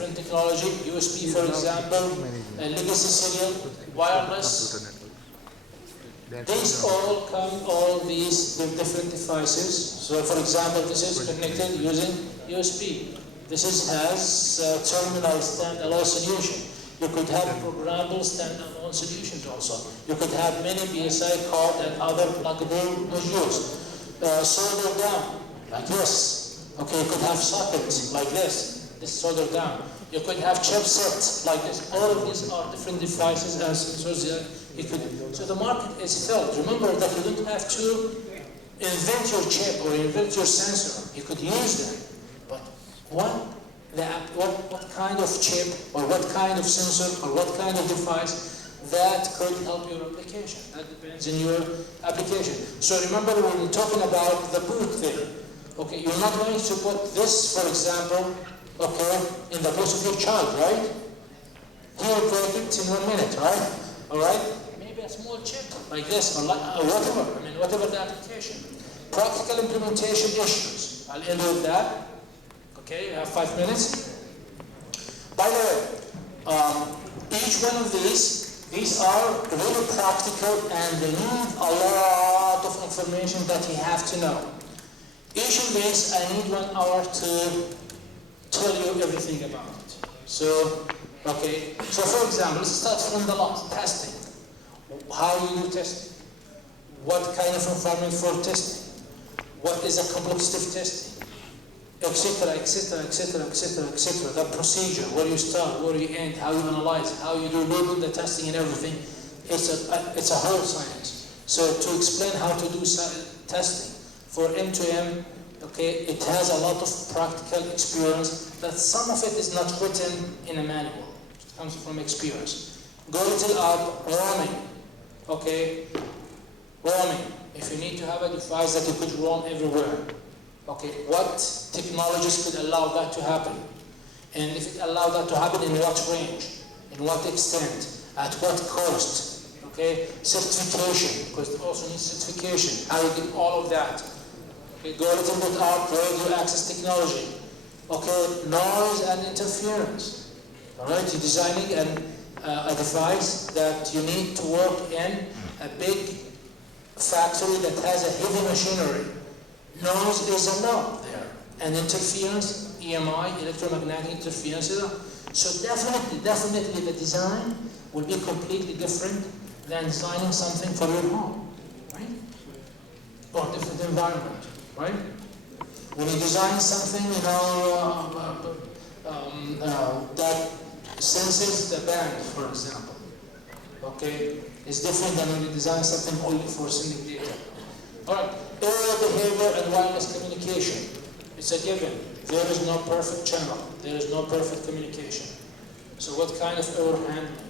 different technology, USB for example, legacy serial, wireless. These all come, all these different devices. So for example, this is connected using USB. This has terminal standalone solution. You could have programmable standalone solutions also. You could have many BSI card and other pluggable modules. Solder down, like this. Okay, you could have sockets like this. This solder down. You could have chipsets like this. All of these are different devices and sensors. So the market is filled. Remember that you don't have to invent your chip or invent your sensor. You could use them. But what kind of chip or what kind of sensor or what kind of device that could help your application? That depends on your application. So remember when we're talking about the boot there. Okay, you're not going to put this, for example, okay, in the boot of your child, right? He'll break it in 1 minute, right? All right? Maybe a small chip like this or whatever. I mean, whatever the application. Practical implementation issues. I'll end with that. Okay, you have 5 minutes. By the way, each one of these are really practical and they need a lot of information that you have to know. Each of these, I need 1 hour to tell you everything about it. So, okay, so for example, let's start from the last, testing. How you do testing? What kind of environment for testing? What is a complexity of testing? Etc., etc., etc., etc., etc. The procedure, where you start, where you end, how you analyze, how you do loading the testing and everything. It's a whole science. So to explain how to do testing for M2M, okay, it has a lot of practical experience that some of it is not written in a manual. It comes from experience. Go little up, roaming, okay? Roaming. If you need to have a device that you could roam everywhere, okay, what technologies could allow that to happen? And if it allowed that to happen, in what range? In what extent? At what cost? Okay, certification, because it also needs certification. How you get all of that? Okay, go a little bit up, radio access technology. Okay, noise and interference. All right, you're designing a device that you need to work in a big factory that has a heavy machinery. Noise is a no there. And interference, EMI, electromagnetic interference. So definitely the design will be completely different than designing something for your home, right? Or different environment, right? When you design something, you know, that senses the band, for example, okay, it's different than when you design something only for sending data. All right, error behavior and wireless communication. It's a given. There is no perfect channel. There is no perfect communication. So what kind of error handling?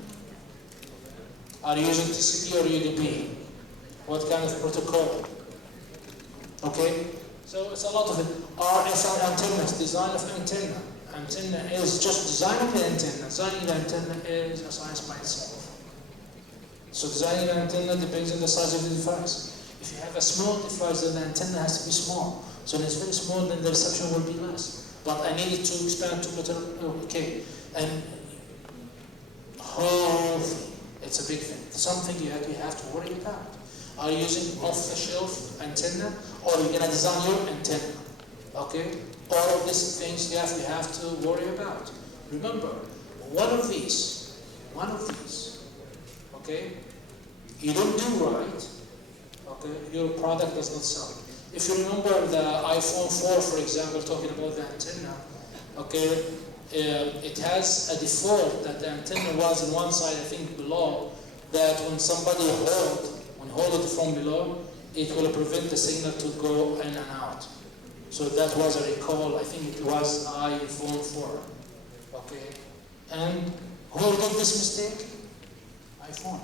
Are you using TCP or UDP? What kind of protocol? Okay, so it's a lot of it. RF antennas, design of antenna. Antenna is just designing the antenna. Designing the antenna is a science by itself. So designing the antenna depends on the size of the device. If you have a small device, then the antenna has to be small. So when it's very small, then the reception will be less. But I needed to expand to better, okay. And whole thing, it's a big thing. Something you have to worry about. Are you using off-the-shelf antenna, or are you going to design your antenna? Okay? All of these things you have to worry about. Remember, one of these, okay, you don't do right, okay, your product does not sell. If you remember the iPhone 4, for example, talking about the antenna, okay, it has a default that the antenna was on one side, I think below, that when somebody hold it from below, it will prevent the signal to go in and out. So that was a recall, I think it was iPhone 4, okay. And who did this mistake? iPhone,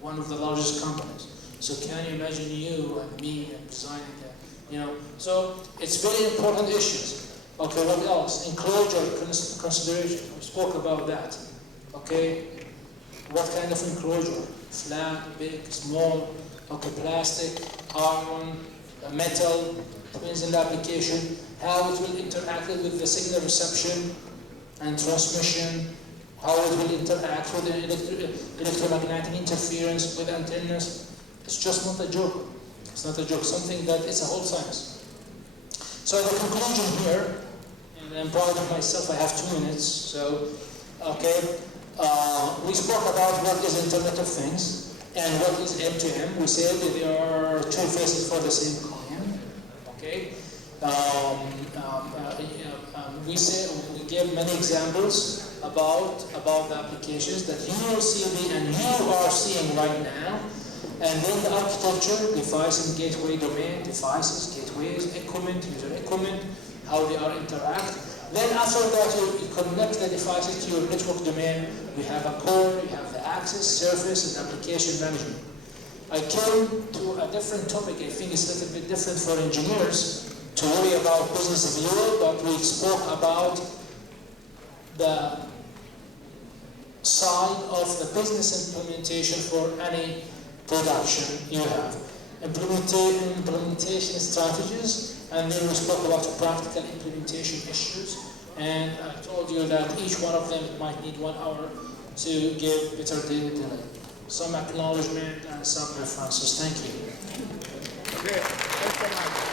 one of the largest companies. So can you imagine you and me and designing that, you know? So it's very important issues. Okay, what else? Enclosure consideration, we spoke about that. Okay, what kind of enclosure? Flat, big, small, okay, plastic, iron, metal, depends on the application, how it will interact with the signal reception, and transmission, how it will interact with the electromagnetic interference with antennas. It's just not a joke. It's not a joke, something that is a whole science. So the conclusion here, and I'm proud of myself, I have 2 minutes, so, okay. We spoke about what is Internet of Things and what is M2M. We said that there are 2 faces for the same coin, okay. We gave many examples about the applications that you will see and you are seeing right now, and then the architecture, device and gateway domain, devices, gateways, equipment, user equipment, how they are interact. Then after that, you connect the devices to your network domain. You have a core, you have the access, service, and application management. I came to a different topic. I think it's a little bit different for engineers to worry about business view, but we spoke about the side of the business implementation for any production you have. Implementation strategies, and then we spoke about practical implementation issues, and I told you that each one of them might need 1 hour to give better data delay. Some acknowledgement and some references. Thank you. Okay.